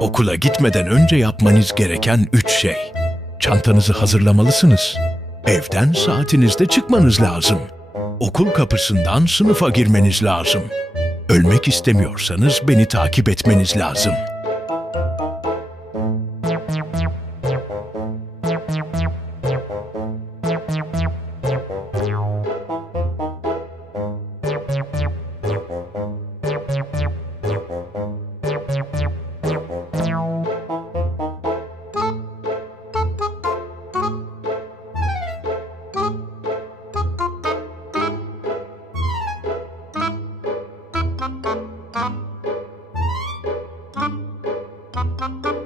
Okula gitmeden önce yapmanız gereken 3 şey. Çantanızı hazırlamalısınız. Evden saatinizde çıkmanız lazım. Okul kapısından sınıfa girmeniz lazım. Ölmek istemiyorsanız beni takip etmeniz lazım. Thank you.